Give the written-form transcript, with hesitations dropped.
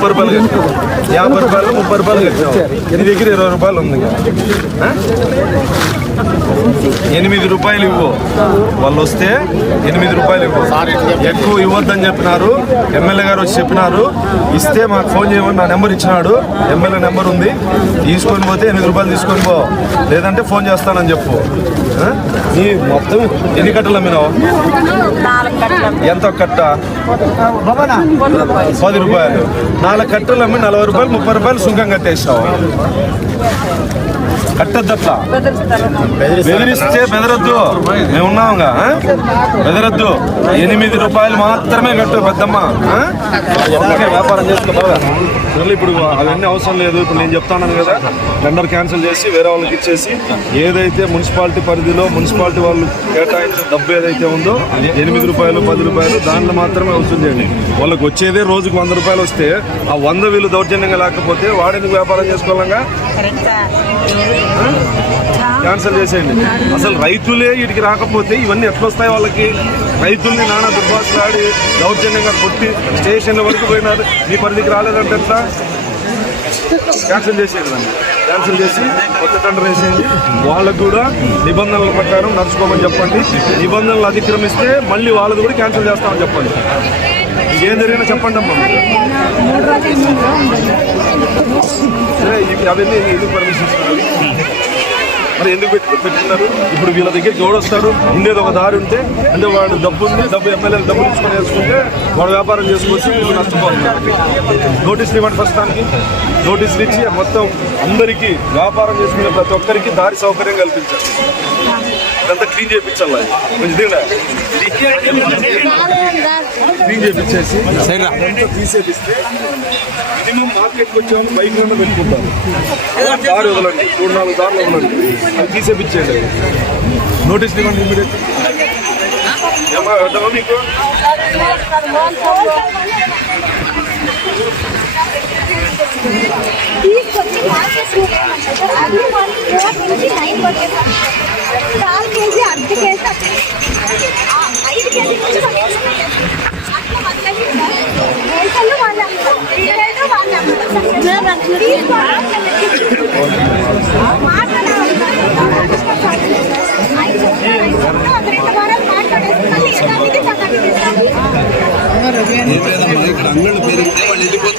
30 రూపాయలు కట్టావు, 50 రూపాయలు 30 రూపాయలు కట్టావు. నీ దగ్గర 20 రూపాయలు ఉంది. 8 రూపాయలు ఇవ్వు. వాళ్ళు వస్తే 8 రూపాయలు ఇవ్వు. ఎక్కువ ఇవ్వద్దని చెప్పినారు. ఎమ్మెల్యే గారు వచ్చి చెప్పినారు, ఇస్తే మాకు ఫోన్ చేయమని నా నెంబర్ ఇచ్చినాడు. ఎమ్మెల్యే నెంబర్ ఉంది, తీసుకొని పోతే 8 రూపాయలు తీసుకొని పో, లేదంటే ఫోన్ చేస్తానని చెప్పు. నీ మొత్తం ఎన్ని కట్టలు అమ్మినావు? ఎంత కట్ట? 10 రూపాయలు. 4 కట్టలు అమ్మి 40 రూపాయలు 30 రూపాయలు సుంకం కట్టేసావు. కట్టద్దు అట్లా. బెదిరిస్తే బెదరద్దు, మేము ఉన్నాముగా. బెదరద్దు. 8 రూపాయలు మాత్రమే కట్టు పెద్దమ్మ. వ్యాపారం చేసుకో బాగా. ఇప్పుడు అవన్నీ అవసరం లేదు. ఇప్పుడు నేను చెప్తాను కదా, టెండర్ క్యాన్సిల్ చేసి వేరే వాళ్ళకి ఇచ్చేసి ఏదైతే మున్సిపాలిటీ పరిధిలో మున్సిపాలిటీ వాళ్ళు కేటాయించిన డబ్బు ఏదైతే ఉందో 8 రూపాయలు 10 రూపాయలు దాంట్లో మాత్రమే వసూలు చేయండి. వాళ్ళకి వచ్చేదే రోజుకు 100 రూపాయలు వస్తే ఆ 100 వీళ్ళు దౌర్జన్యంగా లేకపోతే వాడెందుకు వ్యాపారం చేసుకోవాలంగా? క్యాన్సిల్ చేసేయండి. అసలు రైతులే వీటికి రాకపోతే ఇవన్నీ ఎట్లొస్తాయి వాళ్ళకి? రైతుల్ని నానా దుర్భాషలాడి దౌర్జన్యంగా కొట్టి స్టేషన్ల వరకు పోయినారు. మీ పరిధికి రాలేదంటే ఎట్లా? క్యాన్సిల్ చేసేయండి. దాన్ని క్యాన్సిల్ చేసి కొత్త టెండర్ వేసేయండి. వాళ్ళకు కూడా నిబంధనల ప్రకారం నడుచుకోమని చెప్పండి. నిబంధనలు అతిక్రమిస్తే మళ్ళీ వాళ్ళది కూడా క్యాన్సిల్ చేస్తామని చెప్పండి. ఏం జరిగినా చెప్పండి అమ్మా. సరే, అవన్నీ ఎందుకు పర్మిషన్ ఇస్తున్నారు? మరి ఎందుకు పెట్టుకున్నారు? ఇప్పుడు వీళ్ళ దగ్గరికి ఎవడొస్తాడు? ఉండేది ఒక దారి ఉంటే, అంటే వాడు డబ్బు ఉంది, డబ్బు ఎమ్మెల్యేలు డబ్బులు ఇచ్చుకొని వేసుకుంటే వాడు వ్యాపారం చేసుకోవచ్చు. వీళ్ళు నష్టపోతున్నారు. నోటీసులు ఇవ్వండి. ప్రస్తుతానికి నోటీసులు ఇచ్చి మొత్తం అందరికీ వ్యాపారం చేసుకునే ప్రతి ఒక్కరికి దారి సౌకర్యం కల్పించాలి. ఇదంతా క్లీన్ చేయించాలి. క్లీన్ చేయించేసి తీసేపిస్తే మినిమం మార్కెట్కి వచ్చేవాళ్ళు బైక్ మీద పెట్టుకుంటారు. దారి వదలండి, 3-4 దారులు వదలండి. అది తీసేపించేయండి. నోటీసులు ఇవ్వండి ఇమీడియట్. ఏమో అర్థమా మీకు? ఇక్కడ అంగళ్ళు పెరిగితే వాళ్ళు వెళ్ళిపోతారు.